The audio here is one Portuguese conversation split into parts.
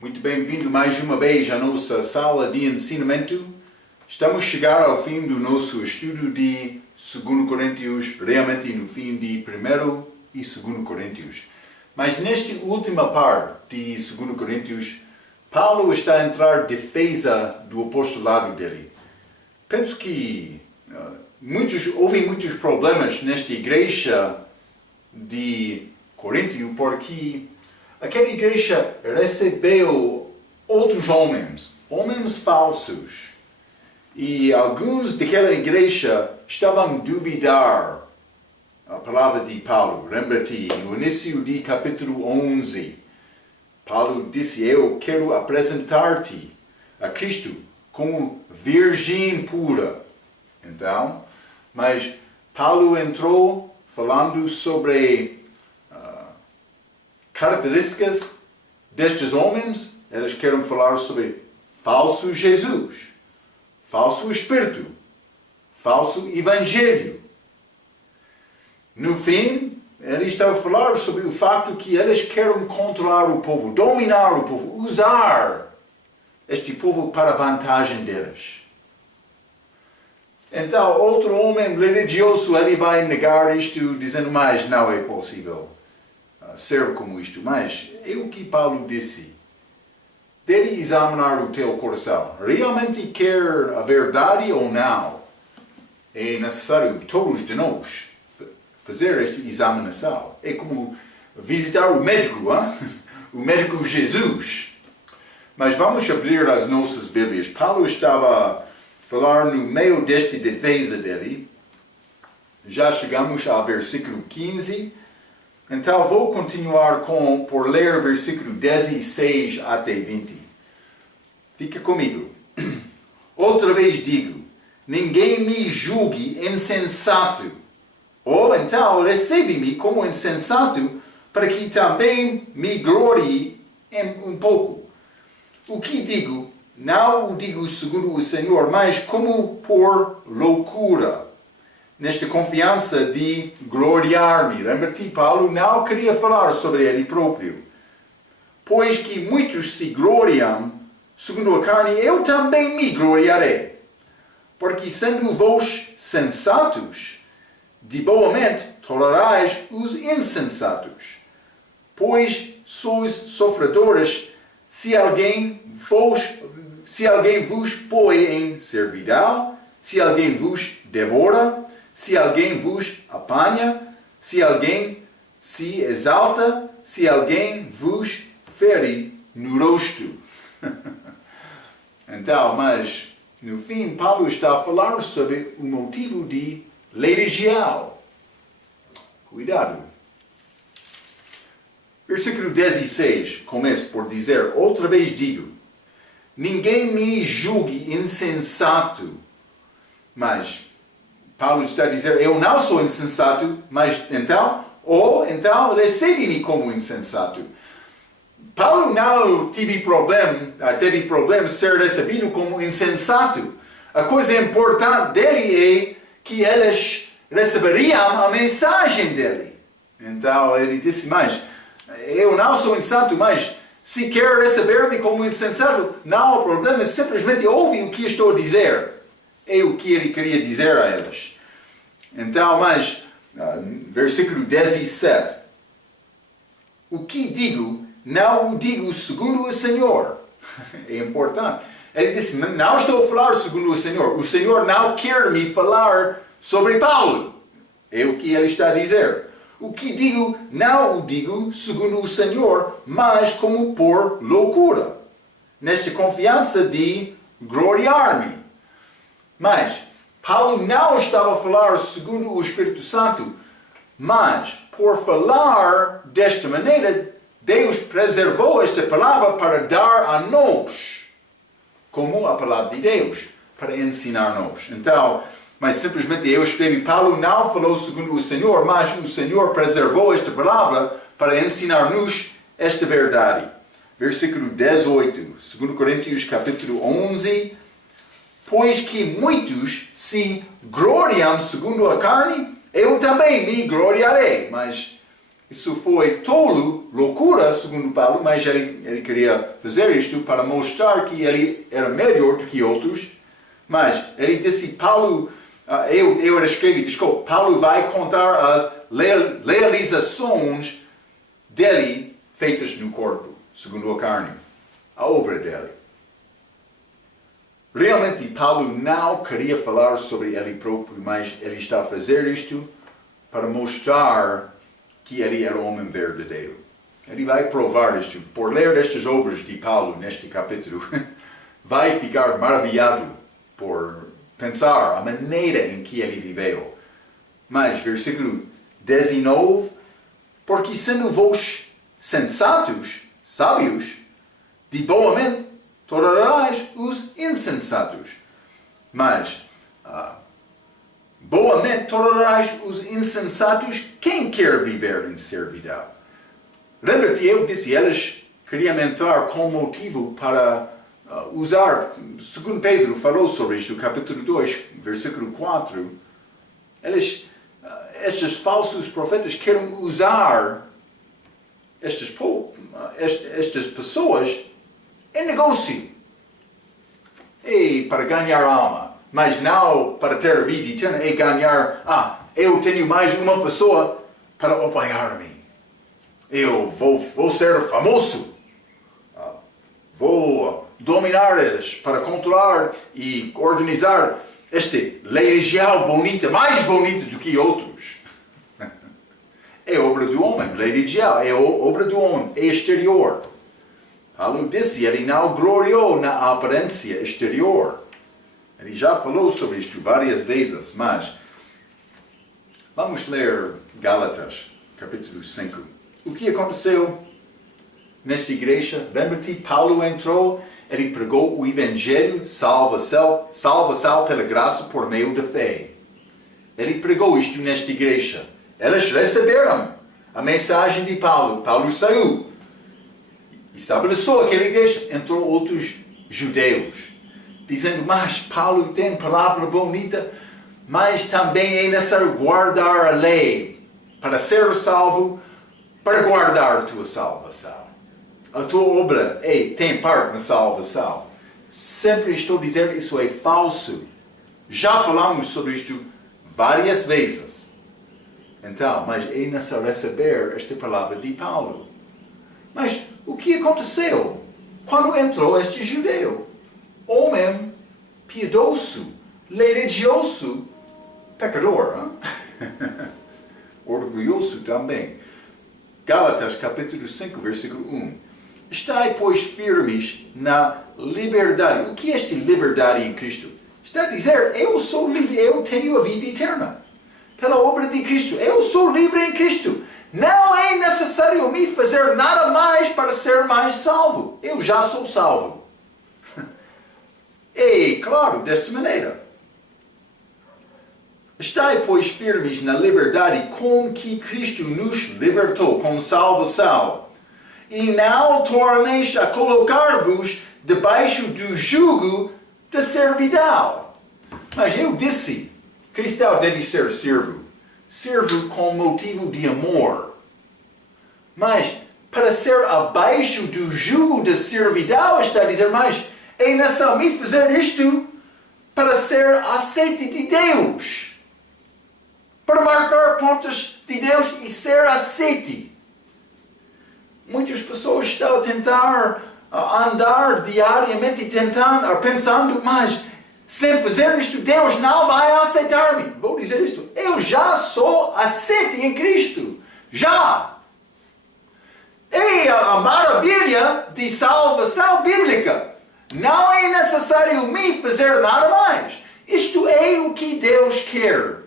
Muito bem-vindo mais uma vez à nossa sala de ensinamento. Estamos a chegar ao fim do nosso estudo de 2 Coríntios, realmente no fim de 1 e 2 Coríntios. Mas nesta última parte de 2 Coríntios, Paulo está a entrar em defesa do apostolado dele. Penso que houve muitos problemas nesta igreja de Coríntio porque aquela igreja recebeu outros homens falsos. E alguns daquela igreja estavam a duvidar a palavra de Paulo. Lembra-te, no início de capítulo 11, Paulo disse, eu quero apresentar-te a Cristo como virgem pura. Então, mas Paulo entrou falando sobre características destes homens. Eles querem falar sobre falso Jesus, falso Espírito, falso Evangelho. No fim, ele estava a falar sobre o facto que eles querem controlar o povo, dominar o povo, usar este povo para a vantagem deles. Então, outro homem religioso, ele vai negar isto, dizendo, mas não é possível ser como isto. Mas é o que Paulo disse. Deve examinar o teu coração. Realmente quer a verdade ou não? É necessário todos de nós fazer esta examinação. É como visitar o médico, o médico Jesus. Mas vamos abrir as nossas Bíblias. Paulo estava a falar no meio desta defesa dele. Já chegamos ao versículo 15. Então vou continuar por ler o versículo 16 até 20. Fica comigo. Outra vez digo, ninguém me julgue insensato. Ou então recebe-me como insensato, para que também me glorie um pouco. O que digo, não o digo segundo o Senhor, mas como por loucura. Nesta confiança de gloriar-me. Lembra-te, Paulo não queria falar sobre ele próprio. Pois que muitos se gloriam, segundo a carne, eu também me gloriarei. Porque sendo vós sensatos, de boa mente tolerais os insensatos. Pois sois sofredores, se alguém vos põe em servidão, se alguém vos devora, se alguém vos apanha, se alguém se exalta, se alguém vos fere no rosto. Então, mas no fim, Paulo está a falar sobre o motivo de religião. Cuidado. Versículo 16 começa por dizer, outra vez digo, ninguém me julgue insensato, mas Paulo está a dizer, eu não sou insensato, mas então recebe-me como insensato. Paulo não teve problema ser recebido como insensato. A coisa importante dele é que eles receberiam a mensagem dele. Então ele disse, mas eu não sou insensato, mas se quer receber-me como insensato, não há problema, simplesmente ouve o que estou a dizer. É o que ele queria dizer a eles. Então, mas, versículo 17. O que digo, não o digo segundo o Senhor. É importante. Ele disse, não estou a falar segundo o Senhor. O Senhor não quer me falar sobre Paulo. É o que ele está a dizer. O que digo, não o digo segundo o Senhor, mas como por loucura. Nesta confiança de gloriar-me. Mas Paulo não estava a falar segundo o Espírito Santo, mas por falar desta maneira, Deus preservou esta palavra para dar a nós, como a palavra de Deus, para ensinar-nos. Então, mas simplesmente eu escrevi, Paulo não falou segundo o Senhor, mas o Senhor preservou esta palavra para ensinar-nos esta verdade. Versículo 18, 2 Coríntios capítulo 11, pois que muitos se gloriam segundo a carne, eu também me gloriarei. Mas Isso foi tolo, loucura, segundo Paulo, mas ele queria fazer isto para mostrar que ele era melhor do que outros. Mas ele disse, Paulo, eu escrevi, desculpa, Paulo vai contar as realizações dele feitas no corpo, segundo a carne, a obra dele. Realmente, Paulo não queria falar sobre ele próprio, mas ele está a fazer isto para mostrar que ele era o homem verdadeiro. Ele vai provar isto. Por ler estas obras de Paulo neste capítulo, vai ficar maravilhado por pensar a maneira em que ele viveu. Mas, versículo 19, porque sendo vós sensatos, sábios, de boa mente, tolerais os insensatos. Mas, boamente tolerais os insensatos, quem quer viver em servidão? Lembra-te, eu disse, eles queriam entrar com motivo para usar, segundo Pedro falou sobre isto, capítulo 2, versículo 4, estes falsos profetas querem usar estas pessoas em negócio e para ganhar alma, mas não para ter a vida eterna e ganhar, eu tenho mais uma pessoa para apoiar-me, eu vou ser famoso, vou dominar eles para controlar e organizar este legião bonita, mais bonita do que outros. É obra do homem, legião é obra do homem, é exterior. Paulo disse, ele não gloriou na aparência exterior. Ele já falou sobre isto várias vezes, mas vamos ler Gálatas, capítulo 5. O que aconteceu nesta igreja? Lembra-te, Paulo entrou, ele pregou o Evangelho, salvação pela graça por meio da fé. Ele pregou isto nesta igreja. Eles receberam a mensagem de Paulo. Paulo saiu. Estabeleceu aquela igreja, entrou outros judeus, dizendo, mas Paulo tem palavra bonita, mas também é necessário guardar a lei, para ser salvo, para guardar a tua salvação. A tua obra tem parte na salvação. Sempre estou a dizer isso é falso. Já falamos sobre isto várias vezes. Então, mas é necessário receber esta palavra de Paulo. Mas o que aconteceu quando entrou este judeu? Homem piedoso, religioso, pecador, orgulhoso também. Gálatas capítulo 5, versículo 1. Estai, pois, firmes na liberdade. O que é esta liberdade em Cristo? Está a dizer, eu sou livre, eu tenho a vida eterna. Pela obra de Cristo, eu sou livre em Cristo. Não é necessário me fazer nada mais para ser mais salvo. Eu já sou salvo. E, claro, desta maneira. Estai, pois, firmes na liberdade com que Cristo nos libertou, com salvação. E não torneis a colocar-vos debaixo do jugo da servidão. Mas eu disse, cristão deve ser servo. Servo com motivo de amor. Mas, para ser abaixo do jugo da servidão, está a dizer, mas é necessário me fazer isto para ser aceite de Deus. Para marcar pontos de Deus e ser aceite. Muitas pessoas estão a tentar andar diariamente pensando, mas sem fazer isto, Deus não vai aceitar-me. Vou dizer isto. Eu já sou aceite em Cristo. Já. É a maravilha de salvação bíblica. Não é necessário me fazer nada mais. Isto é o que Deus quer.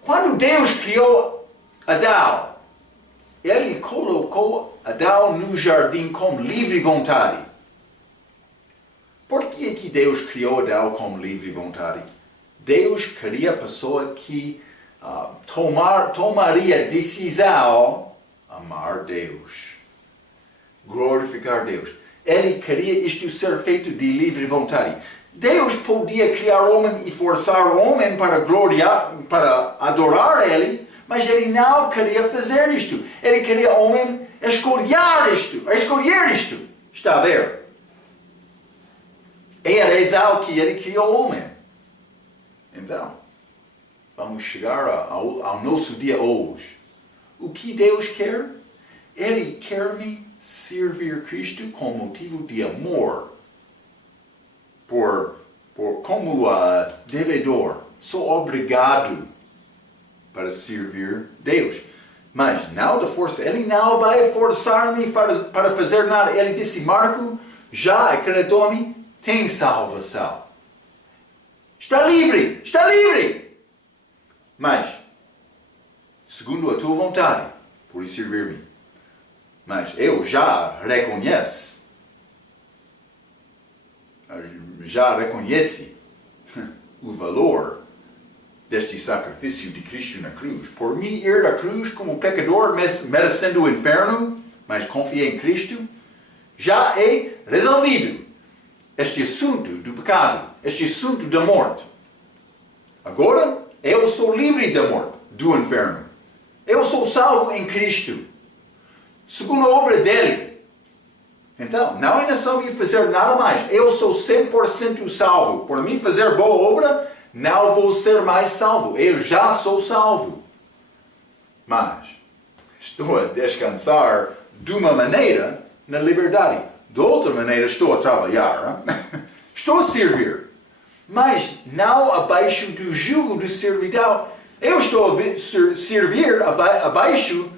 Quando Deus criou Adão, Ele colocou Adão no jardim com livre vontade. Por que Deus criou Adão com livre vontade? Deus queria a pessoa que tomaria decisão amar Deus, glorificar Deus. Ele queria isto ser feito de livre vontade. Deus podia criar o homem e forçar o homem para adorar Ele, Mas ele não queria fazer isto. Ele queria o homem escolher isto. Está a ver? Era exato que ele criou o homem. Então, vamos chegar ao nosso dia hoje. O que Deus quer? Ele quer me servir Cristo com motivo de amor. Como devedor. Sou obrigado para servir Deus. Mas não da força. Ele não vai forçar-me para fazer nada. Ele disse, Marco, já acreditou-me, tem salvação. Está livre! Mas, segundo a tua vontade, por servir-me. Mas eu já reconheci o valor deste sacrifício de Cristo na cruz. Por mim ir à cruz como pecador, merecendo o inferno, mas confiei em Cristo, já é resolvido este assunto do pecado, este assunto da morte. Agora, eu sou livre da morte, do inferno. Eu sou salvo em Cristo, segundo a obra dele. Então, não é necessário fazer nada mais. Eu sou 100% salvo. Por mim fazer boa obra, não vou ser mais salvo. Eu já sou salvo. Mas, estou a descansar de uma maneira na liberdade. De outra maneira, estou a trabalhar. Estou a servir. Mas não abaixo do jugo de servidão. Eu estou a servir abaixo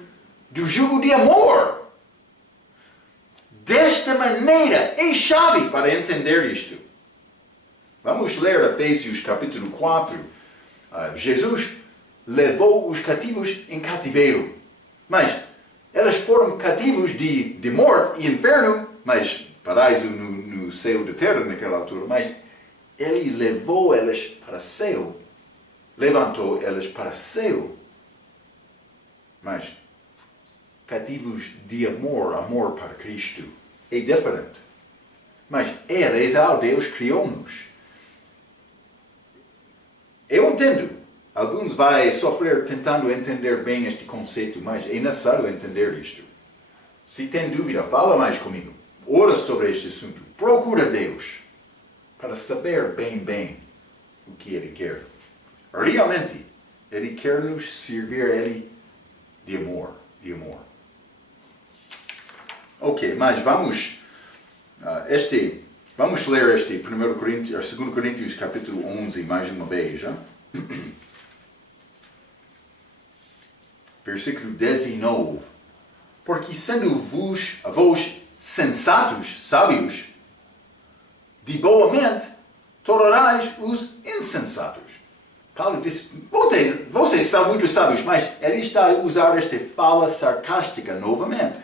do jugo de amor. Desta maneira, é chave para entender isto. Vamos ler Efésios capítulo 4. Jesus levou os cativos em cativeiro. Mas eles foram cativos de morte e inferno, mas paraíso no céu da terra naquela altura. Mas ele levou eles para o céu. Levantou eles para o céu. Mas cativos de amor para Cristo. É diferente. Mas era exato, Deus criou-nos. Eu entendo. Alguns vão sofrer tentando entender bem este conceito, mas é necessário entender isto. Se tem dúvida, fala mais comigo. Ora sobre este assunto. Procura Deus para saber bem o que Ele quer. Realmente, Ele quer nos servir a Ele de amor. Ok, mas vamos ler este 2 Coríntios capítulo 11 mais uma vez. Versículo 19. Porque sendo vós sensatos, sábios, de boa mente, tolerais os insensatos. Paulo disse, vocês são muito sábios, mas ele está a usar esta fala sarcástica novamente.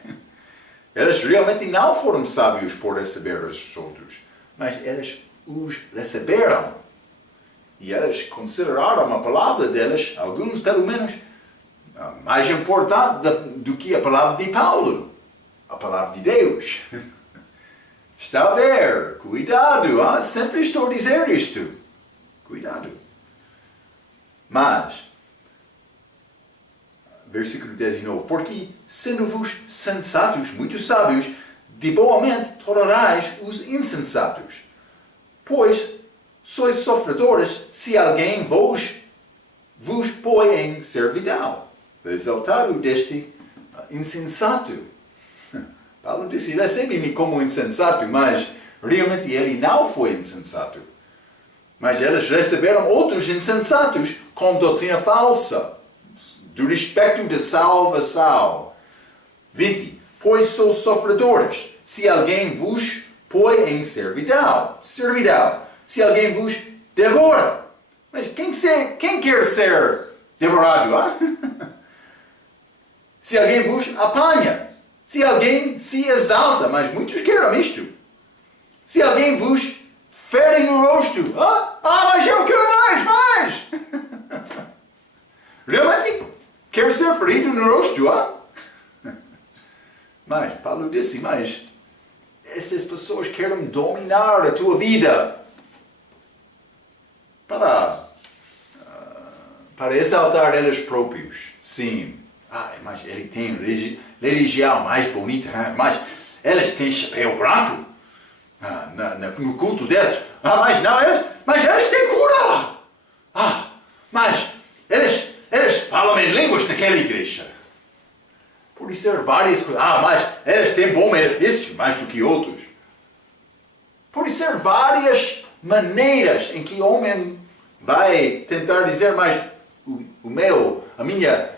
Eles realmente não foram sábios por receber os outros, mas eles os receberam. E eles consideraram a palavra deles, alguns pelo menos, mais importante do que a palavra de Paulo, a palavra de Deus. Está a ver? Cuidado, sempre estou a dizer isto. Cuidado. Mas, versículo 19, porque sendo-vos sensatos, muito sábios, de boa mente tolerais os insensatos. Pois sois sofredores se alguém vos põe em servidão. Resultado deste insensato. Paulo disse, recebe-me como insensato, mas realmente ele não foi insensato. Mas eles receberam outros insensatos com doutrina falsa, do respeito da salvação. 20. Pois sois sofredores, se alguém vos põe em servidão. Se alguém vos devora. Mas quem quer ser devorado? Se alguém vos apanha. Se alguém se exalta, mas muitos querem isto. Se alguém vos fere no rosto. Mas eu quero mais. Realmente? Quer ser ferido no rosto, Mas Paulo disse, mas essas pessoas querem dominar a tua vida para para exaltar eles próprios. Sim. Mas ele tem religião mais bonita, mas eles têm chapéu branco no culto deles. Mas eles têm cura. Mas eles falam em línguas naquela igreja. Pode ser várias coisas. Mas eles têm bom edifício, mais do que outros. Pode ser várias maneiras em que o homem vai tentar dizer, mas a minha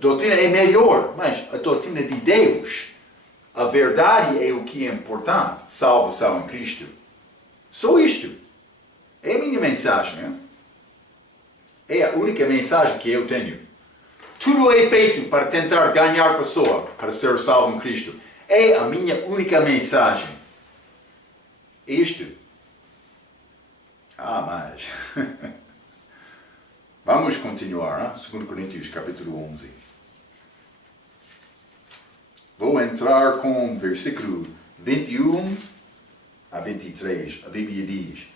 doutrina é melhor. Mas a doutrina de Deus, a verdade é o que é importante. Salvação em Cristo. Só isto. É a minha mensagem. Hein? É a única mensagem que eu tenho. Tudo é feito para tentar ganhar a pessoa para ser salvo em Cristo. É a minha única mensagem. É isto. Mas... Vamos continuar, 2 Coríntios capítulo 11. Vou entrar com versículo 21 a 23. A Bíblia diz: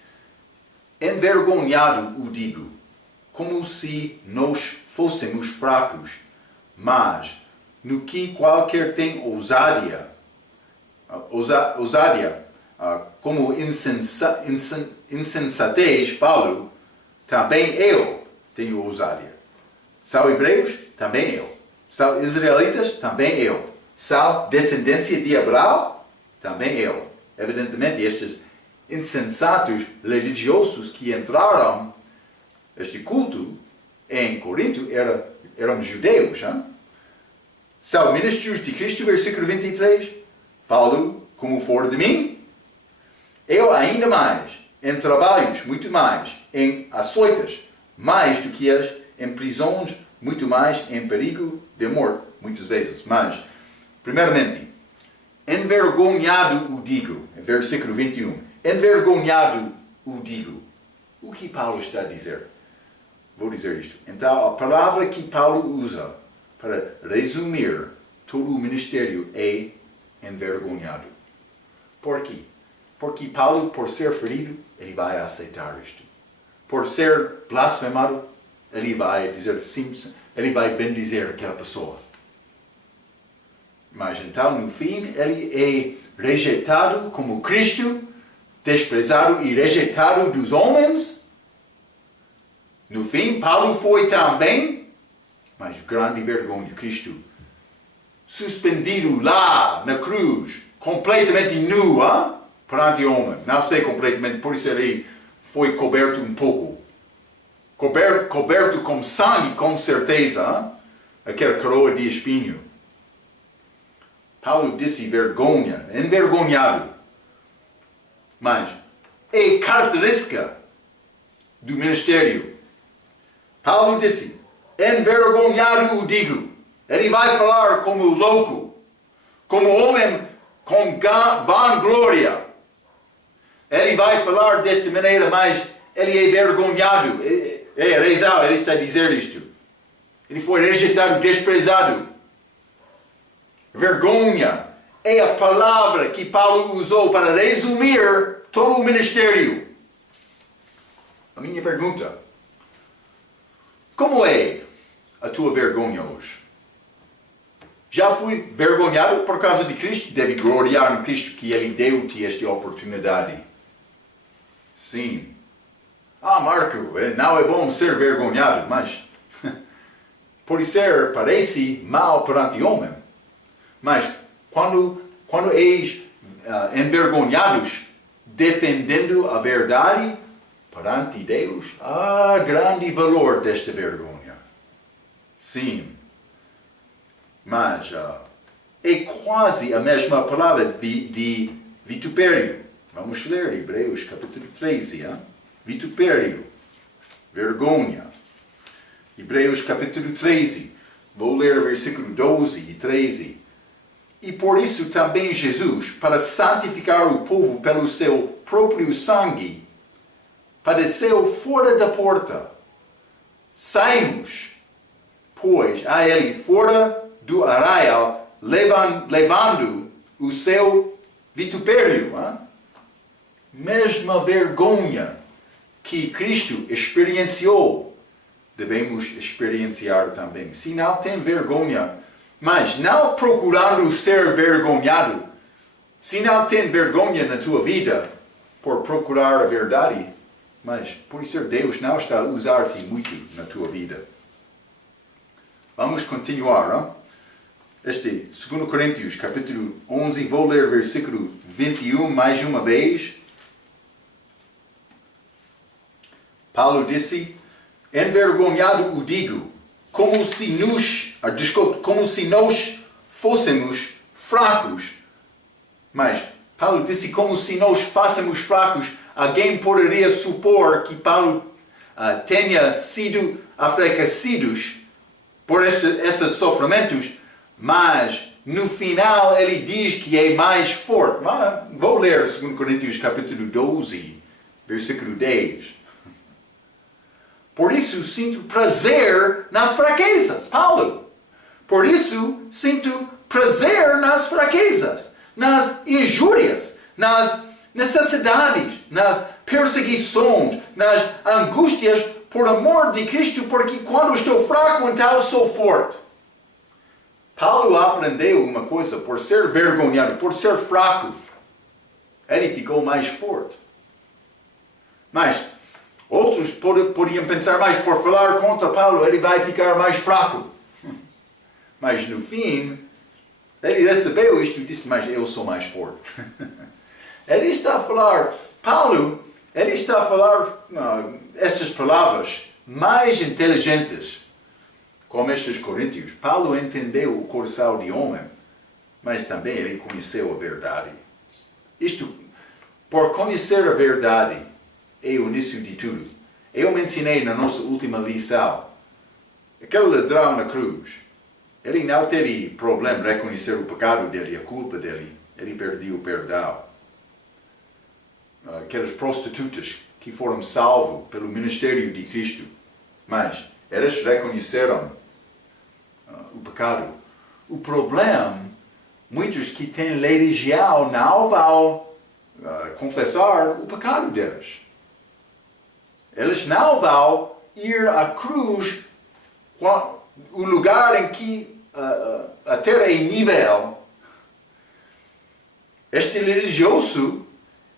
envergonhado o digo, como se nós fôssemos fracos, mas no que qualquer tem ousadia, como insensatez falo, também eu tenho ousadia. São hebreus? Também eu. São israelitas? Também eu. São descendência de Abraão? Também eu. Evidentemente, estes insensatos religiosos que entraram este culto em Corinto eram judeus. Hein? São ministros de Cristo, versículo 23. Falo como for de mim. Eu ainda mais, em trabalhos, muito mais, em açoitas, mais do que eles, em prisões, muito mais, em perigo de morte, muitas vezes. Mas, primeiramente, envergonhado o digo, versículo 21. Envergonhado o digo. O que Paulo está a dizer? Vou dizer isto. Então, a palavra que Paulo usa para resumir todo o ministério é envergonhado. Por quê? Porque Paulo, por ser ferido, ele vai aceitar isto. Por ser blasfemado, ele vai dizer sim, ele vai bendizer aquela pessoa. Mas então, no fim, ele é rejeitado como Cristo, desprezado e rejeitado dos homens. No fim, Paulo foi também, mas grande vergonha, Cristo, suspendido lá na cruz, completamente nu, perante o homem. Não sei completamente, por isso ele foi coberto um pouco. Coberto com sangue, com certeza, aquela coroa de espinho. Paulo disse vergonha, envergonhado. Mas é característica do ministério. Paulo disse, envergonhado o digo. Ele vai falar como louco, como homem com vanglória. Ele vai falar desta maneira, mas ele é vergonhado. Ele está a dizer isto. Ele foi rejeitado, desprezado. Vergonha é a palavra que Paulo usou para resumir todo o ministério. A minha pergunta: como é a tua vergonha hoje? Já fui vergonhado por causa de Cristo? Deve gloriar no Cristo que Ele deu-te esta oportunidade. Sim. Marco, não é bom ser vergonhado, mas pode ser, parece mal perante o homem. Mas quando és envergonhados defendendo a verdade perante Deus, há grande valor desta vergonha. Sim. Mas é quase a mesma palavra de vitupério. Vamos ler Hebreus capítulo 13. Vitupério, vergonha. Hebreus capítulo 13. Vou ler versículo 12 e 13. E por isso também Jesus, para santificar o povo pelo seu próprio sangue, padeceu fora da porta. Saímos, pois, a ele fora do arraial, levando o seu vitupério. Mesma vergonha que Cristo experienciou devemos experienciar também. Se não tem vergonha, mas não procurando ser vergonhado, se não tem vergonha na tua vida por procurar a verdade, mas por isso Deus não está a usar-te muito na tua vida. Vamos continuar, não? Este 2 Coríntios, capítulo 11, vou ler versículo 21 mais uma vez. Paulo disse: envergonhado o digo, como se nós fôssemos fracos. Mas Paulo disse como se nós fôssemos fracos. Alguém poderia supor que Paulo tenha sido enfraquecidos por esses sofrimentos, mas no final ele diz que é mais forte. Vou ler 2 Coríntios capítulo 12, versículo 10. Por isso sinto prazer nas fraquezas, Paulo. Por isso sinto prazer nas fraquezas, nas injúrias, nas necessidades, nas perseguições, nas angústias por amor de Cristo, porque quando estou fraco, então sou forte. Paulo aprendeu uma coisa: por ser vergonhado, por ser fraco, ele ficou mais forte. Mas outros podiam pensar, mas por falar contra Paulo, ele vai ficar mais fraco. Mas no fim, ele recebeu isto e disse, mas eu sou mais forte. Ele está a falar, Paulo, ele está a falar estas palavras mais inteligentes, como estes coríntios. Paulo entendeu o coração de homem, mas também ele conheceu a verdade. Isto, por conhecer a verdade, é o início de tudo. Eu mencionei na nossa última lição, aquele ladrão na cruz, ele não teve problema em reconhecer o pecado dele, a culpa dele. Ele perdeu o perdão. Aquelas prostitutas que foram salvos pelo ministério de Cristo, mas elas reconheceram o pecado. O problema, muitos que têm religião não vão confessar o pecado deles. Eles não vão ir à cruz, o lugar em que a terra é nível. Este religioso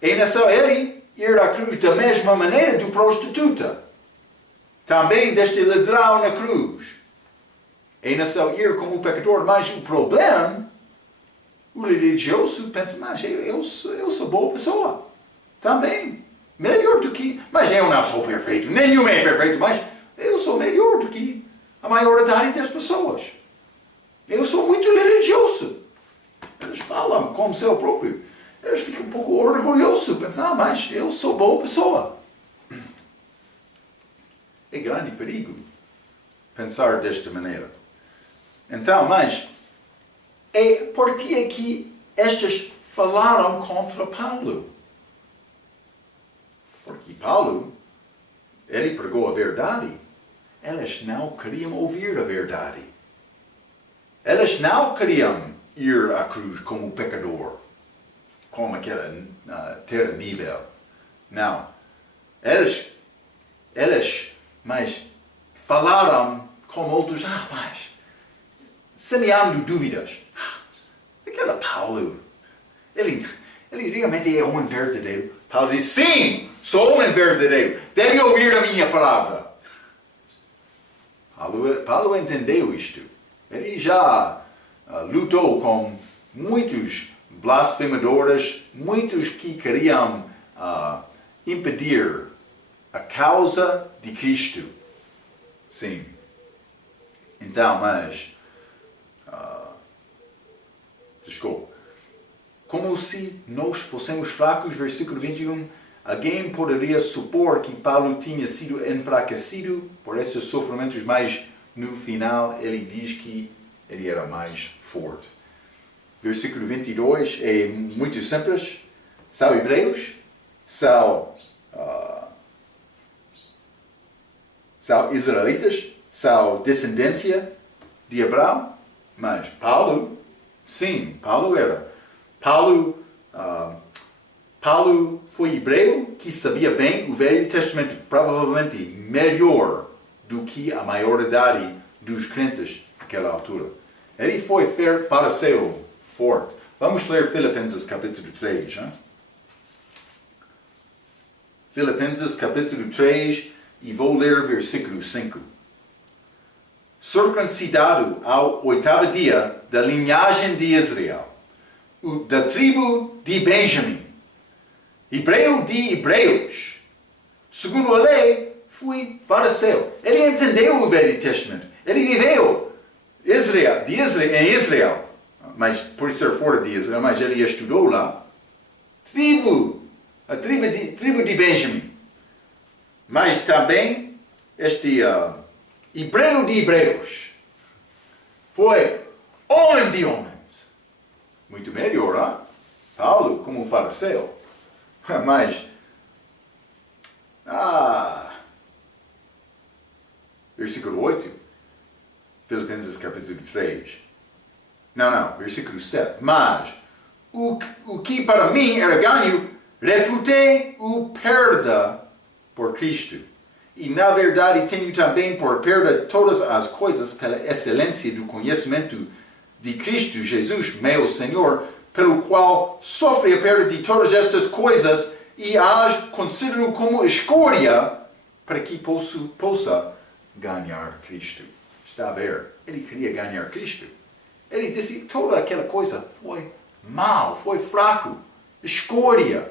é necessário ele ir à cruz da mesma maneira do prostituta. Também deste ladrão na cruz. É necessário ir como pecador, mas o problema, o religioso pensa, mas eu sou boa pessoa. Também. Melhor do que... Mas eu não sou perfeito. Nenhum é perfeito, mas eu sou melhor do que a maioridade das pessoas. Eu sou muito religioso. Eles falam como seu próprio. Eles ficam um pouco orgulhosos. Pensam, mas eu sou boa pessoa. É grande perigo pensar desta maneira. Então, mas por que é que estes falaram contra Paulo? Porque Paulo, ele pregou a verdade. Eles não queriam ouvir a verdade. Eles não queriam ir à cruz como pecador, como aquela terra nível. Não. Eles, mas falaram como outros, mas semeando dúvidas. Aquele Paulo, ele realmente é homem verdadeiro. Paulo diz, sim, sou homem verdadeiro. Deve ouvir a minha palavra. Paulo entendeu isto. Ele já lutou com muitos blasfemadores, muitos que queriam impedir a causa de Cristo. Sim. Então, mas... desculpa. Como se nós fôssemos fracos, versículo 21, alguém poderia supor que Paulo tinha sido enfraquecido por esses sofrimentos, mas no final ele diz que ele era mais forte. Versículo 22 é muito simples. São hebreus, são israelitas, são descendência de Abraão, mas Paulo, sim, Paulo era. Paulo foi hebreu que sabia bem o Velho Testamento, provavelmente melhor do que a maioridade dos crentes naquela altura. Ele foi fariseu forte. Vamos ler Filipenses capítulo 3. Hein? Filipenses capítulo 3 e vou ler versículo 5. Circuncidado ao 8º dia da linhagem de Israel, da tribo de Benjamim, hebreu de hebreus, segundo a lei, fui fariseu. Ele entendeu o Velho Testamento. Ele viveu em Israel, mas por ser fora de Israel, mas ele estudou lá. A tribo de Benjamim. Mas também este hebreu de hebreus. Foi homem de homens. Muito melhor, hein? Paulo como fariseu. Mas, versículo 8, Filipenses capítulo 3. Não, versículo 7. Mas, o que para mim era ganho, reputei o perda por Cristo. E na verdade tenho também por perda todas as coisas pela excelência do conhecimento de Cristo Jesus, meu Senhor, pelo qual sofre a perda de todas estas coisas e as considero como escória para que possa ganhar Cristo. Está a ver? Ele queria ganhar Cristo. Ele disse que toda aquela coisa foi mal, foi fraco, escória.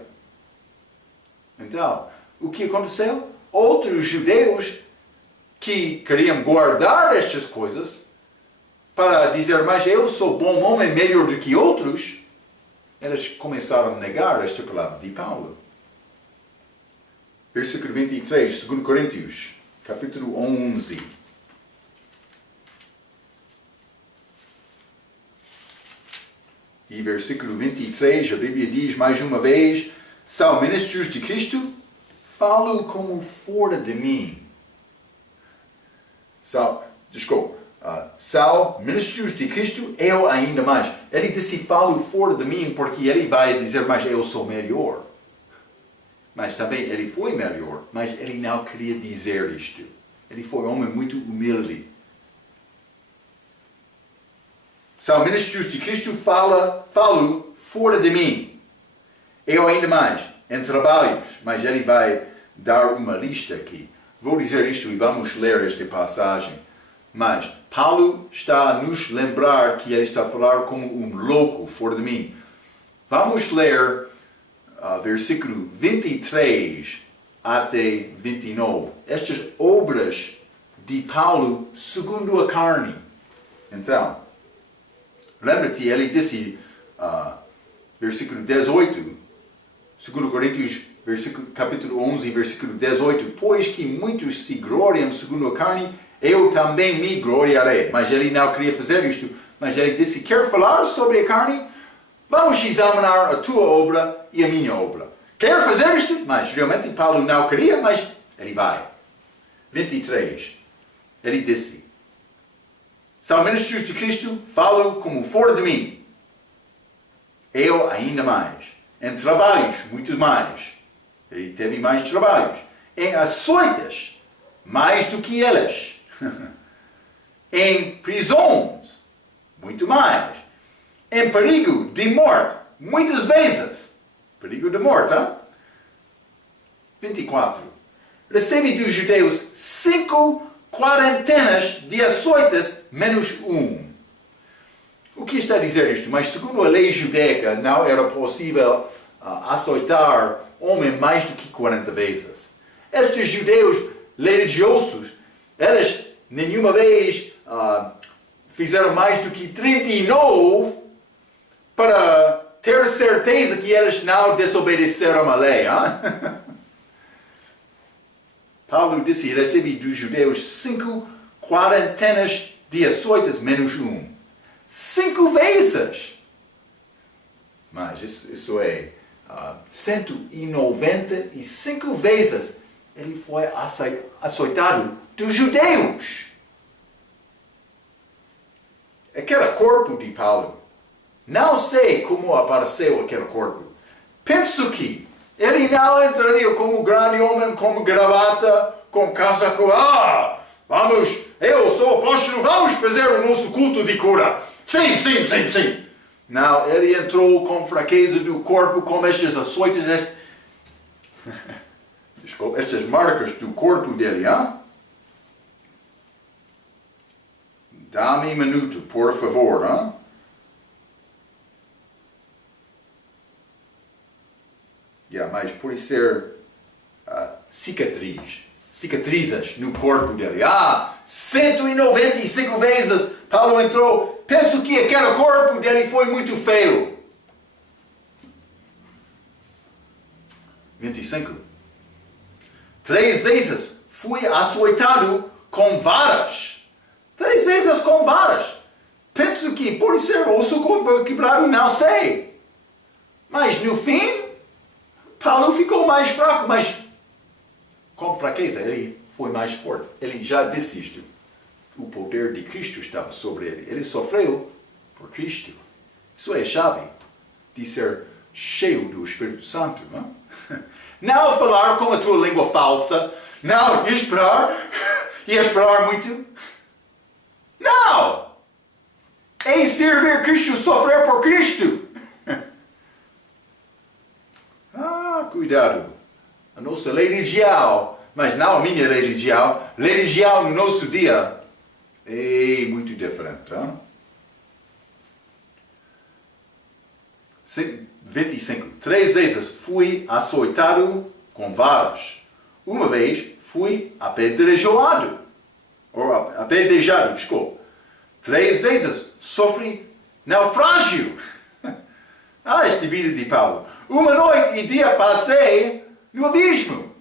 Então, o que aconteceu? Outros judeus que queriam guardar estas coisas para dizer, mas eu sou bom homem, melhor do que outros, eles começaram a negar esta palavra de Paulo. Versículo 23, 2 Coríntios, capítulo 11. E versículo 23, a Bíblia diz mais uma vez, são ministros de Cristo, falo como fora de mim. São ministros de Cristo, eu ainda mais. Ele disse, falo fora de mim, porque ele vai dizer, mas eu sou melhor. Mas também ele foi melhor, mas ele não queria dizer isto. Ele foi um homem muito humilde. São ministros de Cristo, falo fora de mim. Eu ainda mais, em trabalhos, mas ele vai dar uma lista aqui. Vou dizer isto e vamos ler esta passagem. Mas Paulo está a nos lembrar que ele está a falar como um louco fora de mim. Vamos ler versículo 23 até 29. Estas obras de Paulo segundo a carne. Então, lembra-te, ele disse, versículo 18, 2 Coríntios, capítulo 11, versículo 18, pois que muitos se gloriam segundo a carne, eu também me gloriarei. Mas ele não queria fazer isto, mas ele disse, quer falar sobre a carne? Vamos examinar a tua obra e a minha obra. Quer fazer isto? Mas realmente Paulo não queria, mas ele vai. 23, ele disse, são ministros de Cristo, falo como fora de mim. Eu ainda mais. Em trabalhos, muito mais. Ele teve mais trabalhos. Em açoites, mais do que eles. Em prisões, muito mais. Em perigo de morte, muitas vezes. Perigo de morte, hein? 24. Recebi dos judeus 5 quarentenas de açoites, menos um. O que está a dizer isto? Mas segundo a lei judaica, não era possível açoitar homem mais do que 40 vezes. Estes judeus religiosos, eles nenhuma vez fizeram mais do que 39 para ter certeza que eles não desobedeceram a lei. Hein? Paulo disse, recebi dos judeus 5 quarentenas de açoites, menos um. 5 vezes! Mas isso é 195 vezes ele foi açoitado dos judeus. Aquele corpo de Paulo, não sei como apareceu aquele corpo. Penso que ele não entraria como grande homem, com gravata, com casaco. Vamos, eu sou apóstolo, vamos fazer o nosso culto de cura. Sim, sim, sim, sim. Não, ele entrou com fraqueza do corpo, com estas açoites, estas marcas do corpo dele, hein? Dá-me um minuto, por favor, hein? Mas por ser cicatrizes no corpo dele. 195 vezes Paulo entrou. Penso que aquele corpo dele foi muito feio. 25. 3 vezes fui açoitado com varas. 3 vezes com varas. Penso que por ser osso quebrado, não sei. Mas no fim, Paulo ficou mais fraco, mas com fraqueza ele foi mais forte. Ele já desistiu. O poder de Cristo estava sobre ele. Ele sofreu por Cristo. Isso é a chave de ser cheio do Espírito Santo. Não, não falar com a tua língua falsa. Não esperar e esperar muito. Não! É servir Cristo, sofrer por Cristo. Cuidado. A nossa religião, mas não a minha religião no nosso dia é muito diferente. Hein? 25. 3 vezes fui açoitado com varas. Uma vez fui apedrejado. 3 vezes sofri naufrágio. Esta vida de Paulo. Uma noite e dia passei no abismo.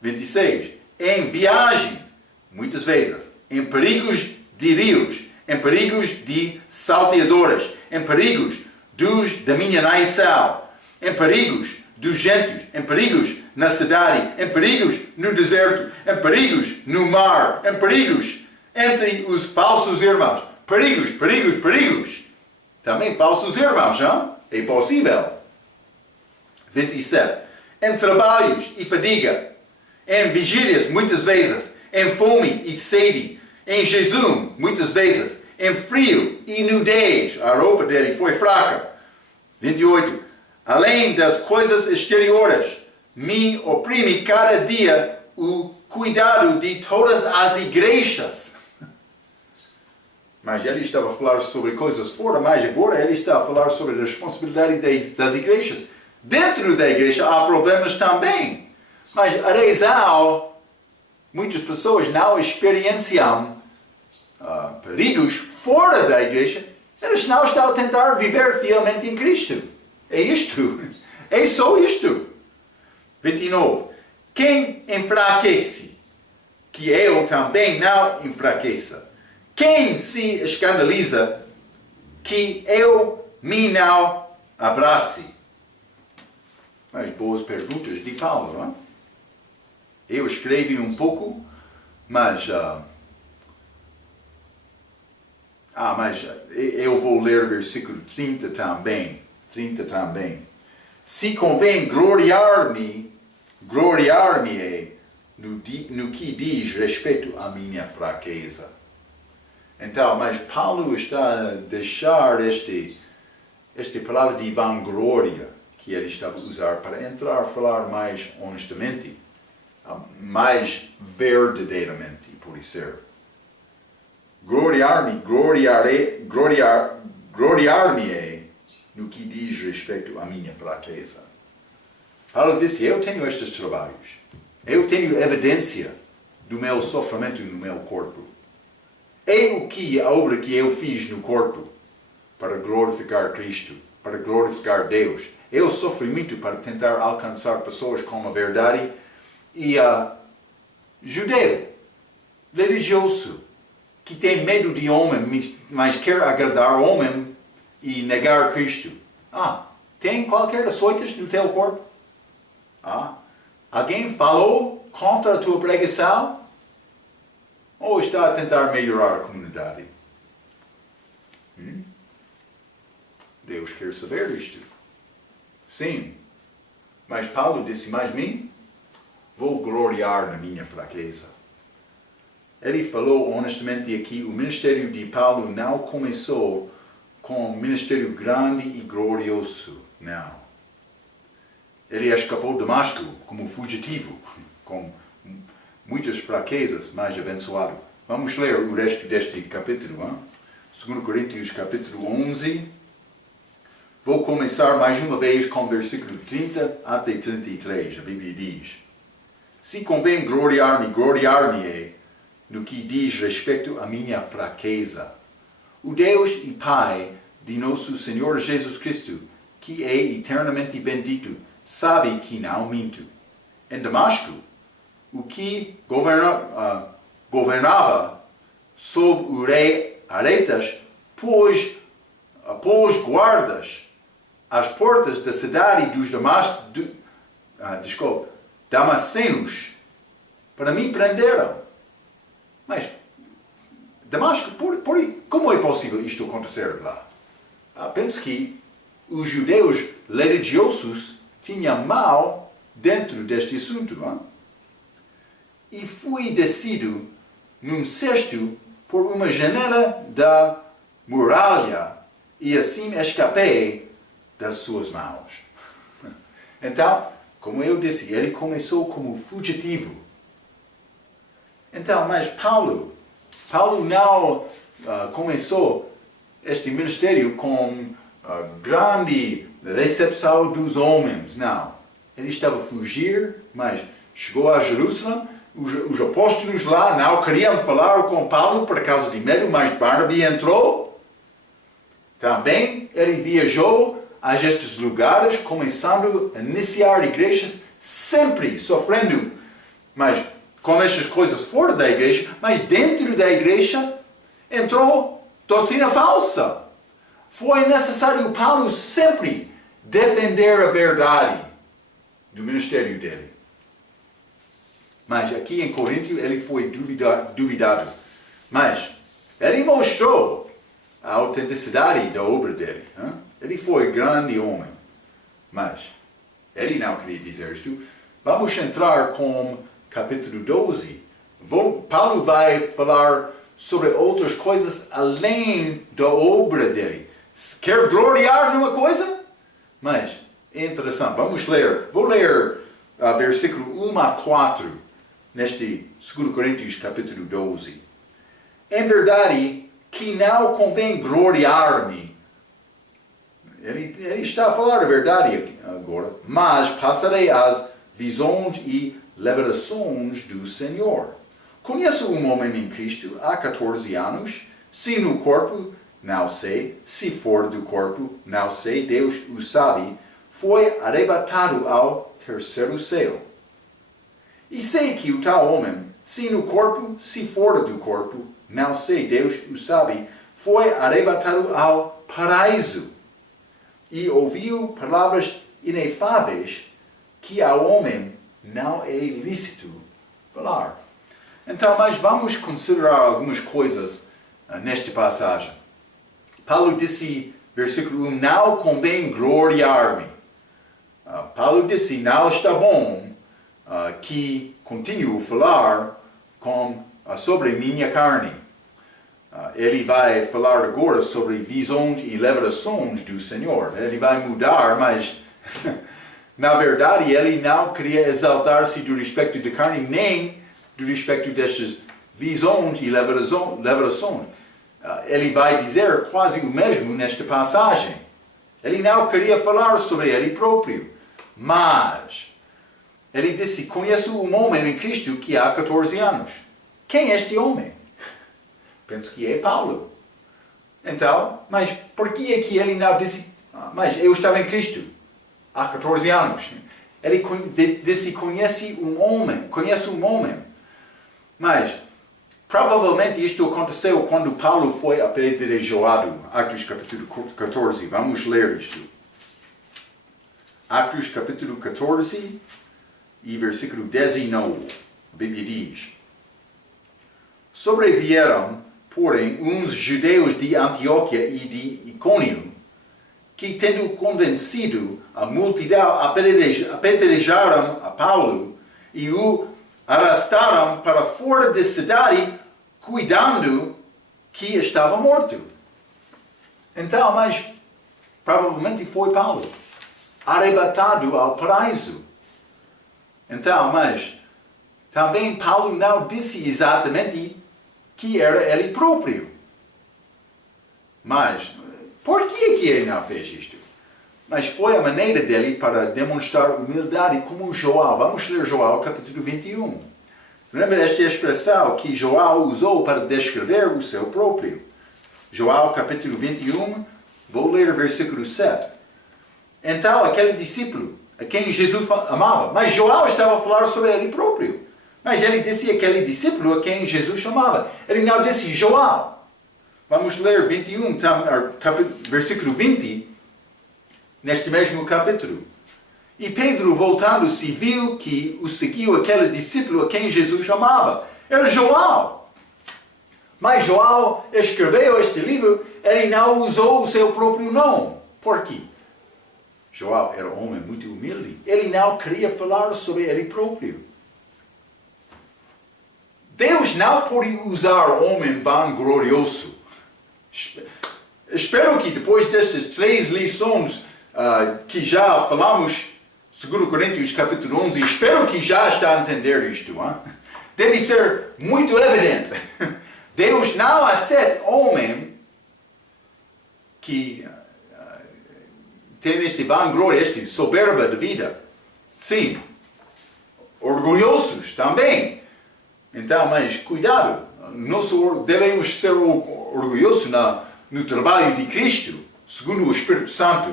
26. Em viagem, muitas vezes, em perigos de rios, em perigos de salteadoras, em perigos da minha nação, em perigos dos gentios, em perigos na cidade, em perigos no deserto, em perigos no mar, em perigos entre os falsos irmãos. Perigos, perigos, perigos. Também falsos irmãos, não? É possível. 27. Em trabalhos e fadiga, em vigílias muitas vezes, em fome e sede, em jejum muitas vezes, em frio e nudez, a roupa dele foi fraca. 28. Além das coisas exteriores, me oprime cada dia o cuidado de todas as igrejas. Mas ele estava a falar sobre coisas fora, mas agora ele está a falar sobre a responsabilidade das igrejas. Dentro da igreja há problemas também. Mas a razão, muitas pessoas não experienciam perigos fora da igreja. Eles não estão a tentar viver fielmente em Cristo. É isto. É só isto. 29. Quem enfraquece, que eu também não enfraqueça. Quem se escandaliza, que eu me não abrace. Mas boas perguntas de Paulo, não é? Eu escrevi um pouco, mas eu vou ler o versículo 30 também. Se convém gloriar-me no que diz respeito à minha fraqueza. Então, mas Paulo está a deixar esta palavra de vanglória que ele estava a usar para entrar a falar mais honestamente, mais verdadeiramente, por ser. Gloriar-me-ei no que diz respeito à minha fraqueza. Paulo disse, eu tenho estes trabalhos. Eu tenho evidência do meu sofrimento no meu corpo. É a obra que eu fiz no corpo para glorificar Cristo, para glorificar Deus. Eu sofri muito para tentar alcançar pessoas com a verdade e judeu, religioso, que tem medo de homem, mas quer agradar o homem e negar Cristo. Tem qualquer açoites no teu corpo? Alguém falou contra a tua pregação? Ou está a tentar melhorar a comunidade? Deus quer saber isto. Sim. Mas Paulo disse, mas mim, vou gloriar na minha fraqueza. ele falou honestamente aqui, o ministério de Paulo não começou com um ministério grande e glorioso, não. Ele escapou de Damasco como fugitivo, com muitas fraquezas, mas abençoado. Vamos ler o resto deste capítulo, hein? 2 Coríntios capítulo 11. Vou começar mais uma vez com o versículo 30 até 33. A Bíblia diz: Se convém gloriar-me, gloriar-me-ei no que diz respeito à minha fraqueza. O Deus e Pai de nosso Senhor Jesus Cristo, que é eternamente bendito, sabe que não minto. Em Damasco, o que governava sob o rei Aretas pôs guardas às portas da cidade dos Damascenos para me prenderam. Mas, Damasco, como é possível isto acontecer lá? Penso que os judeus religiosos tinham mal dentro deste assunto. Não? E fui descido num cesto por uma janela da muralha e assim escapei das suas mãos. Então, como eu disse, ele começou como fugitivo. Então, mas Paulo não começou este ministério com grande recepção dos homens, não. Ele estava a fugir, mas chegou a Jerusalém. Os apóstolos lá não queriam falar com Paulo por causa de medo, mas Barnabé entrou. Também ele viajou a estes lugares, começando a iniciar igrejas, sempre sofrendo, mas com estas coisas fora da igreja, mas dentro da igreja entrou doutrina falsa. Foi necessário Paulo sempre defender a verdade do ministério dele. Mas aqui em Coríntio ele foi duvidado. Mas ele mostrou a autenticidade da obra dele. Hein? Ele foi grande homem. Mas ele não queria dizer isto. Vamos entrar com capítulo 12. Paulo vai falar sobre outras coisas além da obra dele. Quer gloriar numa coisa? Mas é interessante. Vamos ler. Vou ler versículo 1 a 4 neste 2 Coríntios capítulo 12. Em verdade que não convém gloriar-me. Ele está a falar a verdade agora. Mas passarei às visões e revelações do Senhor. Conheço um homem em Cristo há 14 anos. Se no corpo, não sei. Se fora do corpo, não sei. Deus o sabe. Foi arrebatado ao terceiro céu. E sei que o tal homem, se no corpo, se fora do corpo, não sei, Deus o sabe, foi arrebatado ao paraíso. E ouviu palavras inefáveis que ao homem não é lícito falar. Então, mas vamos considerar algumas coisas nesta passagem. Paulo disse, versículo 1, não convém gloriar-me. Paulo disse, não está bom que continuo a falar sobre minha carne. Ele vai falar agora sobre visões e revelações do Senhor. Ele vai mudar, mas na verdade ele não queria exaltar-se do respeito da carne, nem do respeito destas visões e revelações. Ele vai dizer quase o mesmo nesta passagem. Ele não queria falar sobre ele próprio, mas ele disse, conheço um homem em Cristo que há 14 anos. Quem é este homem? Penso que é Paulo. Então, mas por que é que ele não disse, mas eu estava em Cristo há 14 anos? Ele disse, conhece um homem. Mas, provavelmente isto aconteceu quando Paulo foi apedrejado. Atos capítulo 14. Vamos ler isto. Atos capítulo 14 e versículo 19. A Bíblia diz: Sobrevieram, porém, uns judeus de Antioquia e de Icônio, que, tendo convencido a multidão, apedrejaram a Paulo e o arrastaram para fora da cidade cuidando que estava morto. Então, mas provavelmente foi Paulo, arrebatado ao paraíso. Então, mas também Paulo não disse exatamente que era ele próprio. Mas por que ele não fez isto? Mas foi a maneira dele para demonstrar humildade como João. Vamos ler João capítulo 21. Lembra esta expressão que João usou para descrever o seu próprio? João capítulo 21, vou ler o versículo 7. Então aquele discípulo a quem Jesus amava, mas João estava a falar sobre ele próprio. Mas ele disse aquele discípulo a quem Jesus chamava. Ele não disse João. Vamos ler 21, versículo 20, neste mesmo capítulo. E Pedro, voltando-se, viu que o seguiu aquele discípulo a quem Jesus chamava. Era João. Mas João escreveu este livro, ele não usou o seu próprio nome. Por quê? João era um homem muito humilde. Ele não queria falar sobre ele próprio. Deus não pode usar homem vanglorioso. Espero que depois destas 3 lições que já falamos, 2 Coríntios capítulo 11, espero que já está a entender isto. Deve ser muito evidente. Deus não aceita homem que tem este vanglória, este soberba de vida. Sim, orgulhosos também. Então, mas cuidado, devemos ser orgulhosos no trabalho de Cristo, segundo o Espírito Santo,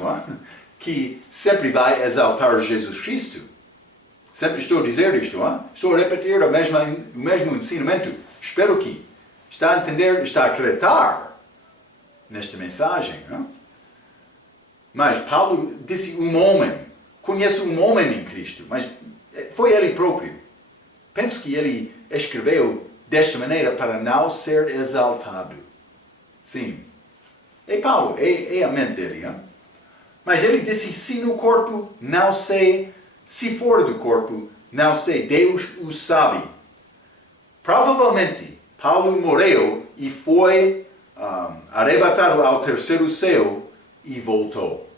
que sempre vai exaltar Jesus Cristo. Sempre estou a dizer isto, estou a repetir o mesmo ensinamento. Espero que está a entender, está a acreditar nesta mensagem. Mas Paulo disse um homem, conheço um homem em Cristo, mas foi ele próprio. Penso que ele escreveu desta maneira para não ser exaltado. Sim. É Paulo, é a mente dele. Mas ele disse, se no corpo, não sei. Se fora do corpo, não sei. Deus o sabe. Provavelmente, Paulo morreu e foi arrebatado ao terceiro céu e voltou.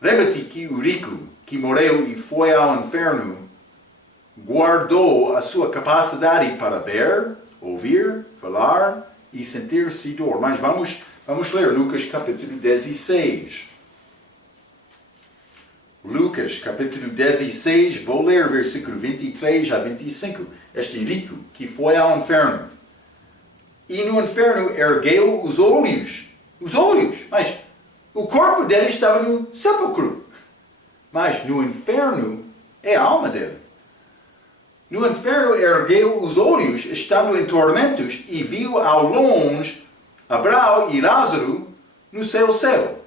Lembra-te que o rico que morreu e foi ao inferno guardou a sua capacidade para ver, ouvir, falar e sentir-se dor. Mas vamos ler Lucas capítulo 16. Lucas capítulo 16, vou ler versículo 23 a 25. Este rico que foi ao inferno. E no inferno ergueu os olhos, mas o corpo dele estava no sepulcro. Mas no inferno é a alma dele. No inferno ergueu os olhos, estando em tormentos, e viu ao longe Abraão e Lázaro no seu céu.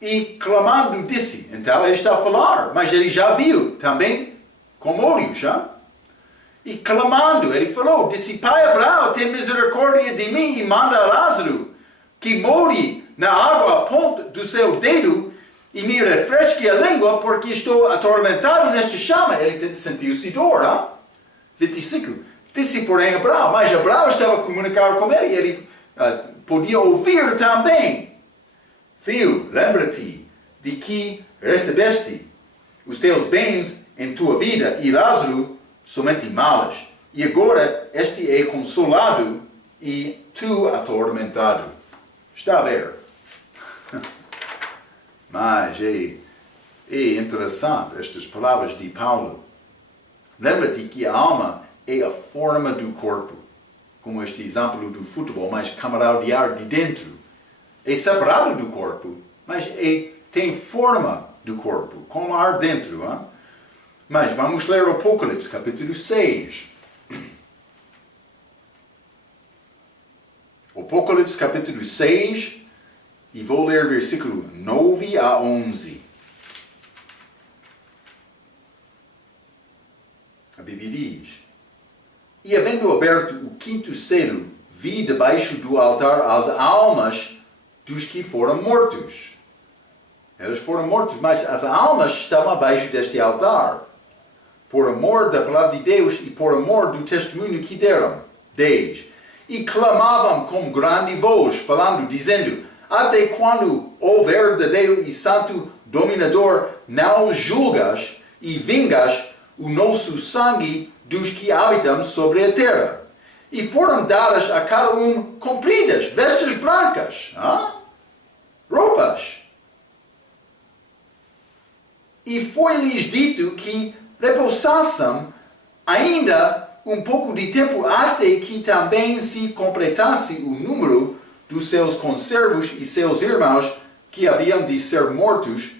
E clamando disse, então ele está a falar, mas ele já viu também com olhos, E clamando, ele falou, disse, Pai Abraão, tem misericórdia de mim e manda a Lázaro, que molhe na água a ponta do seu dedo e me refresque a língua, porque estou atormentado nesta chama. Ele sentiu-se dor, 25. Disse, porém, Abraão, mas Abraão estava a comunicar com ele, ele podia ouvir também. Filho, lembra-te de que recebeste os teus bens em tua vida e Lázaro somente malas. E agora este é consolado e tu atormentado. Está a ver? Mas é interessante estas palavras de Paulo. Lembra-te que a alma é a forma do corpo. Como este exemplo do futebol, mas câmara de ar de dentro. É separado do corpo, mas tem forma do corpo, com ar dentro. Mas vamos ler o Apocalipse, capítulo 6. Apocalipse, capítulo 6, e vou ler versículo 9 a 11. A Bíblia diz, e havendo aberto o quinto selo, vi debaixo do altar as almas dos que foram mortos. Eles foram mortos, mas as almas estão abaixo deste altar, por amor da palavra de Deus e por amor do testemunho que deram. 10. E clamavam com grande voz, falando, dizendo: até quando, ó verdadeiro e santo dominador, não julgas e vingas o nosso sangue dos que habitam sobre a terra? E foram dadas a cada um compridas vestes brancas, roupas. E foi-lhes dito que repousassem ainda um pouco de tempo até que também se completasse o número dos seus conservos e seus irmãos que haviam de ser mortos,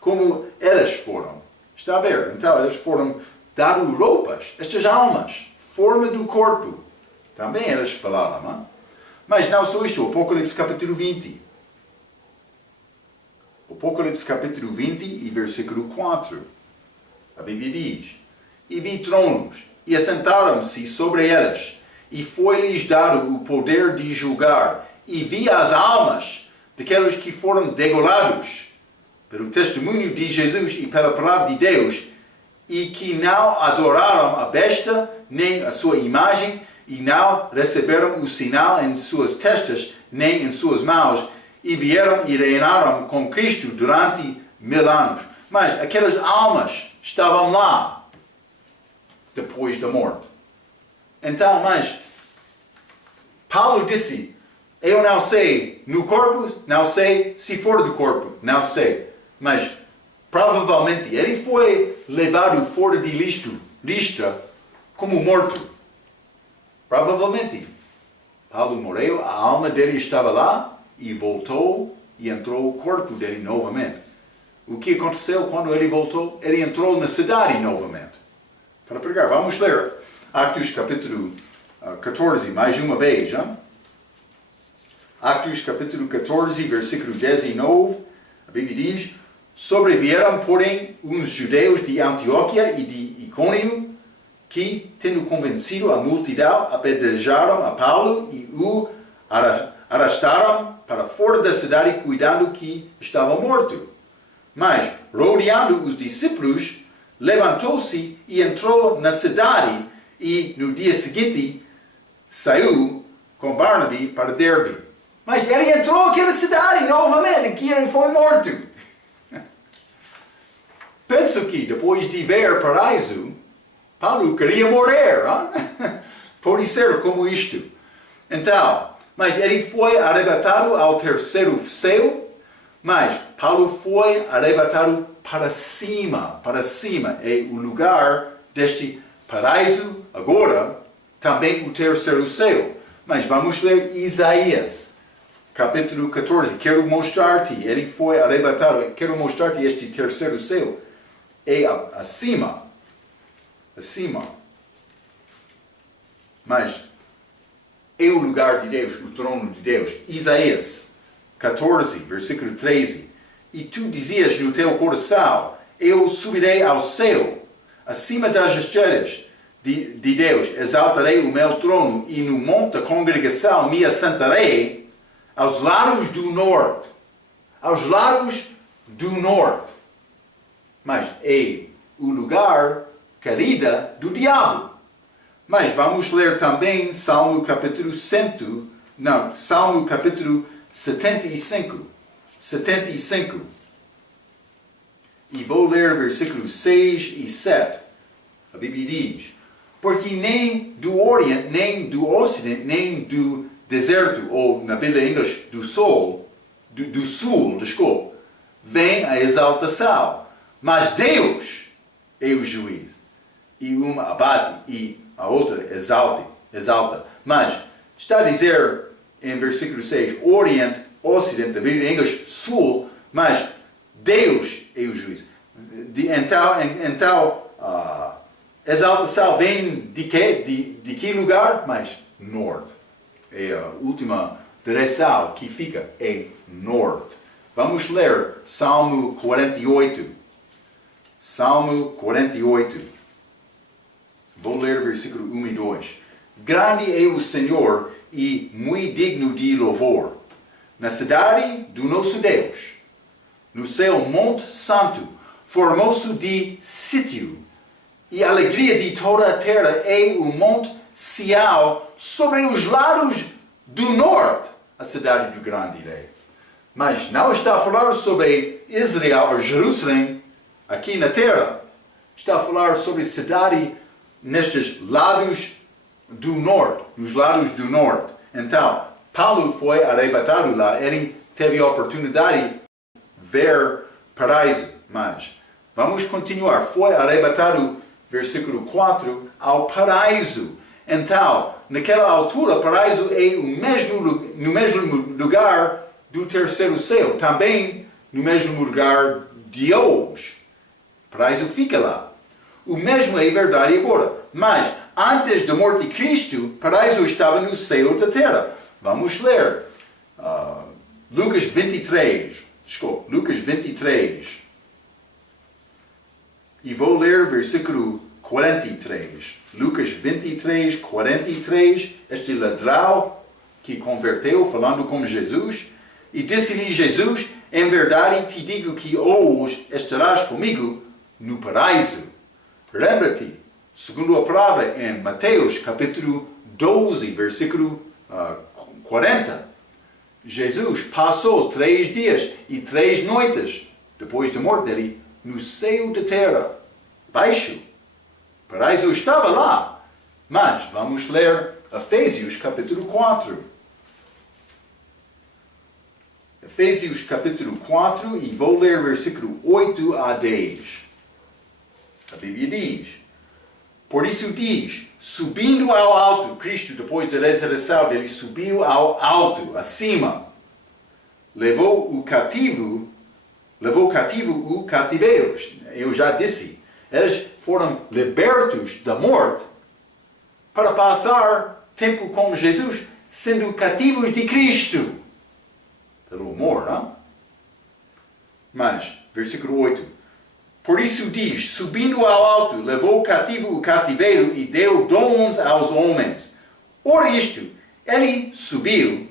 como eles foram. Está a ver? Então eles foram dar roupas, estas almas, forma do corpo. Também eles falaram, Mas não só isto, Apocalipse capítulo 20. Apocalipse capítulo 20 e versículo 4. A Bíblia diz: e vi tronos, e assentaram-se sobre eles, e foi-lhes dado o poder de julgar, e vi as almas daqueles que foram degolados pelo testemunho de Jesus e pela palavra de Deus, e que não adoraram a besta, nem a sua imagem, e não receberam o sinal em suas testas, nem em suas mãos, e vieram e reinaram com Cristo durante 1000 anos. Mas aquelas almas estavam lá depois da morte. Então, mas Paulo disse: eu não sei no corpo, não sei se fora do corpo, não sei. Mas provavelmente ele foi levado fora de Listra como morto. Provavelmente. Paulo morreu, a alma dele estava lá e voltou e entrou o corpo dele novamente. O que aconteceu quando ele voltou? Ele entrou na cidade novamente. Para pregar, vamos ler Atos capítulo 14 mais uma vez. Atos capítulo 14, versículo 19. A Bíblia diz: sobrevieram, porém, uns judeus de Antioquia e de Icônio, que, tendo convencido a multidão, apedrejaram a Paulo e o arrastaram para fora da cidade, cuidando que estava morto. Mas, rodeando os discípulos, levantou-se e entrou na cidade, e no dia seguinte saiu com Barnaby para Derbe. Mas ele entrou naquela cidade novamente, em que ele foi morto. Penso que depois de ver o paraíso, Paulo queria morrer. Pode ser como isto. Então, mas ele foi arrebatado ao terceiro céu, mas Paulo foi arrebatado para cima. É o lugar deste paraíso, agora, também o terceiro céu. Mas vamos ler Isaías, capítulo 14. Quero mostrar-te, ele foi arrebatado, quero mostrar-te este terceiro céu. É acima. Mas é o lugar de Deus, o trono de Deus. Isaías 14, versículo 13. E tu dizias no teu coração: eu subirei ao céu, acima das estrelas de Deus, exaltarei o meu trono, e no monte da congregação me assentarei aos lados do norte. Aos lados do norte. Mas é o lugar querida do diabo. Mas vamos ler também Salmo capítulo 75. 75. E vou ler versículos 6 e 7. A Bíblia diz: porque nem do Oriente, nem do Ocidente, nem do deserto, ou na Bíblia em inglês, do sul, vem a exaltação. Mas Deus é o juiz. E uma abate e a outra exalta. Mas está a dizer em versículo 6, Oriente, Ocidente, da Bíblia em inglês, sul, mas Deus é o juiz. Então, exaltação vem de quê? De que lugar? Mas norte. É a última direção que fica em norte. Vamos ler Salmo 48. Salmo 48. Vou ler versículo 1 e 2. Grande é o Senhor e muito digno de louvor na cidade do nosso Deus, no seu monte santo, formoso de sítio, e a alegria de toda a terra é o monte Sião, sobre os lados do norte, a cidade do grande rei. Mas não está a falar sobre Israel ou Jerusalém, aqui na terra. Está a falar sobre a cidade nestes lados do norte, nos lados do norte. Então, Paulo foi arrebatado lá, ele teve a oportunidade de ver paraíso, mas vamos continuar. Foi arrebatado, versículo 4, ao paraíso. Então, naquela altura, paraíso é no mesmo lugar do terceiro céu, também no mesmo lugar de hoje. Paraíso fica lá. O mesmo é verdade agora, mas antes da morte de Cristo, paraíso estava no céu da terra. Vamos ler Lucas 23. Desculpa, Lucas 23. E vou ler versículo 43. Lucas 23, 43. Este ladrão que converteu, falando com Jesus. E disse-lhe Jesus: em verdade te digo que hoje estarás comigo no paraíso. Lembra-te, segundo a palavra em Mateus capítulo 12, versículo 40. Jesus passou 3 dias e 3 noites, depois da morte dele, no seio da terra, baixo. O paraíso estava lá. Mas vamos ler Efésios capítulo 4. Efésios capítulo 4 e vou ler versículo 8 a 10. A Bíblia diz: por isso diz, subindo ao alto, Cristo depois da ressurreição dele subiu ao alto, acima, levou cativo o cativeiro. Eu já disse, eles foram libertos da morte para passar tempo com Jesus, sendo cativos de Cristo. Pelo amor, não? Mas, versículo 8. Por isso diz, subindo ao alto, levou cativo o cativeiro e deu dons aos homens. Ora isto, ele subiu,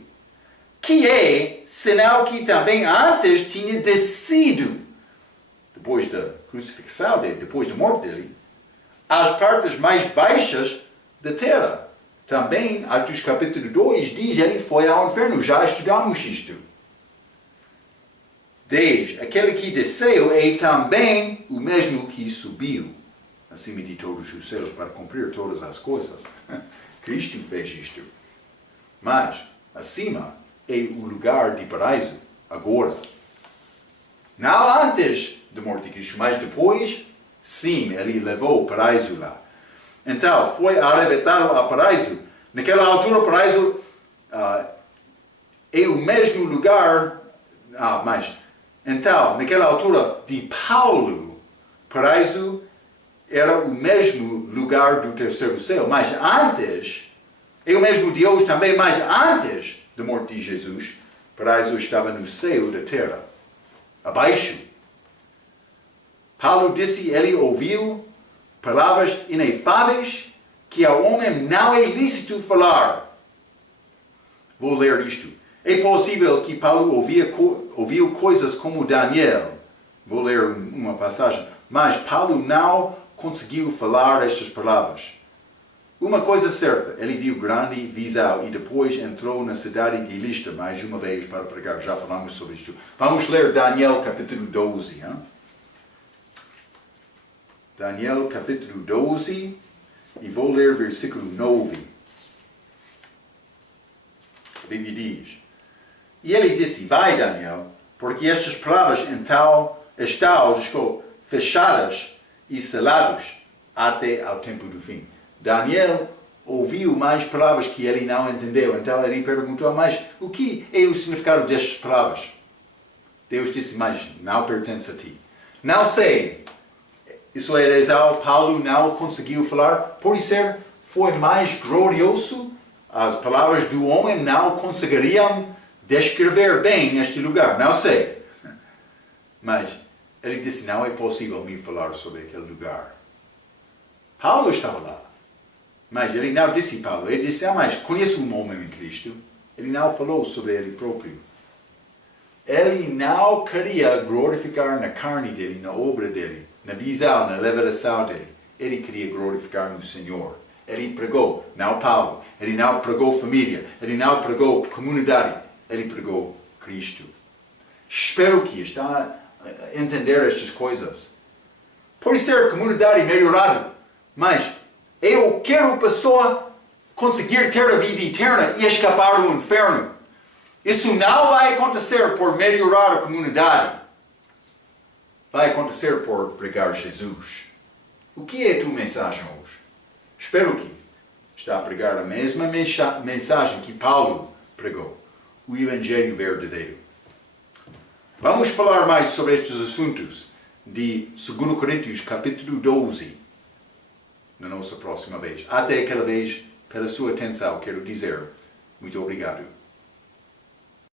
que é sinal que também antes tinha descido, depois da crucifixão dele, depois da morte dele, às partes mais baixas da terra. Também, Atos capítulo 2 diz, ele foi ao inferno. Já estudamos isto. 10. Aquele que desceu é também o mesmo que subiu acima de todos os céus para cumprir todas as coisas. Cristo fez isto. Mas, acima é o lugar de paraíso, agora. Não antes da morte de Cristo, mas depois, sim, ele levou o paraíso lá. Então, foi arrebatado ao paraíso. Naquela altura, o paraíso é o mesmo lugar, então, naquela altura de Paulo, paraíso era o mesmo lugar do terceiro céu. Mas antes, é o mesmo de hoje também, mas antes da morte de Jesus, paraíso estava no céu da terra, abaixo. Paulo disse, ele ouviu palavras inefáveis que ao homem não é lícito falar. Vou ler isto. É possível que Paulo ouviu coisas como Daniel. Vou ler uma passagem. Mas Paulo não conseguiu falar estas palavras. Uma coisa certa, ele viu grande visão e depois entrou na cidade de Listra mais uma vez para pregar. Já falamos sobre isto. Vamos ler Daniel capítulo 12. Hein? Daniel capítulo 12 e vou ler versículo 9. A Bíblia diz: e ele disse, vai Daniel, porque estas palavras então estão fechadas e seladas até ao tempo do fim. Daniel ouviu mais palavras que ele não entendeu, então ele perguntou, mas o que é o significado destas palavras? Deus disse, mas não pertence a ti. Não sei. Isso é razão, Paulo não conseguiu falar, por isso foi mais glorioso. As palavras do homem não conseguiriam descrever bem este lugar, não sei. Mas ele disse, não é possível me falar sobre aquele lugar. Paulo estava lá. Mas ele não disse Paulo, ele disse, mas conheço um homem em Cristo. Ele não falou sobre ele próprio. Ele não queria glorificar na carne dele, na obra dele, na visão, na revelação dele. Ele queria glorificar no Senhor. Ele pregou, não Paulo. Ele não pregou família. Ele não pregou comunidade. Ele pregou Cristo. Espero que está a entender estas coisas. Pode ser comunidade melhorada, mas eu quero a pessoa conseguir ter a vida eterna e escapar do inferno. Isso não vai acontecer por melhorar a comunidade. Vai acontecer por pregar Jesus. O que é a tua mensagem hoje? Espero que está a pregar a mesma mensagem que Paulo pregou. O Evangelho verdadeiro. Vamos falar mais sobre estes assuntos de 2 Coríntios capítulo 12 na nossa próxima vez. Até aquela vez, pela sua atenção, quero dizer muito obrigado.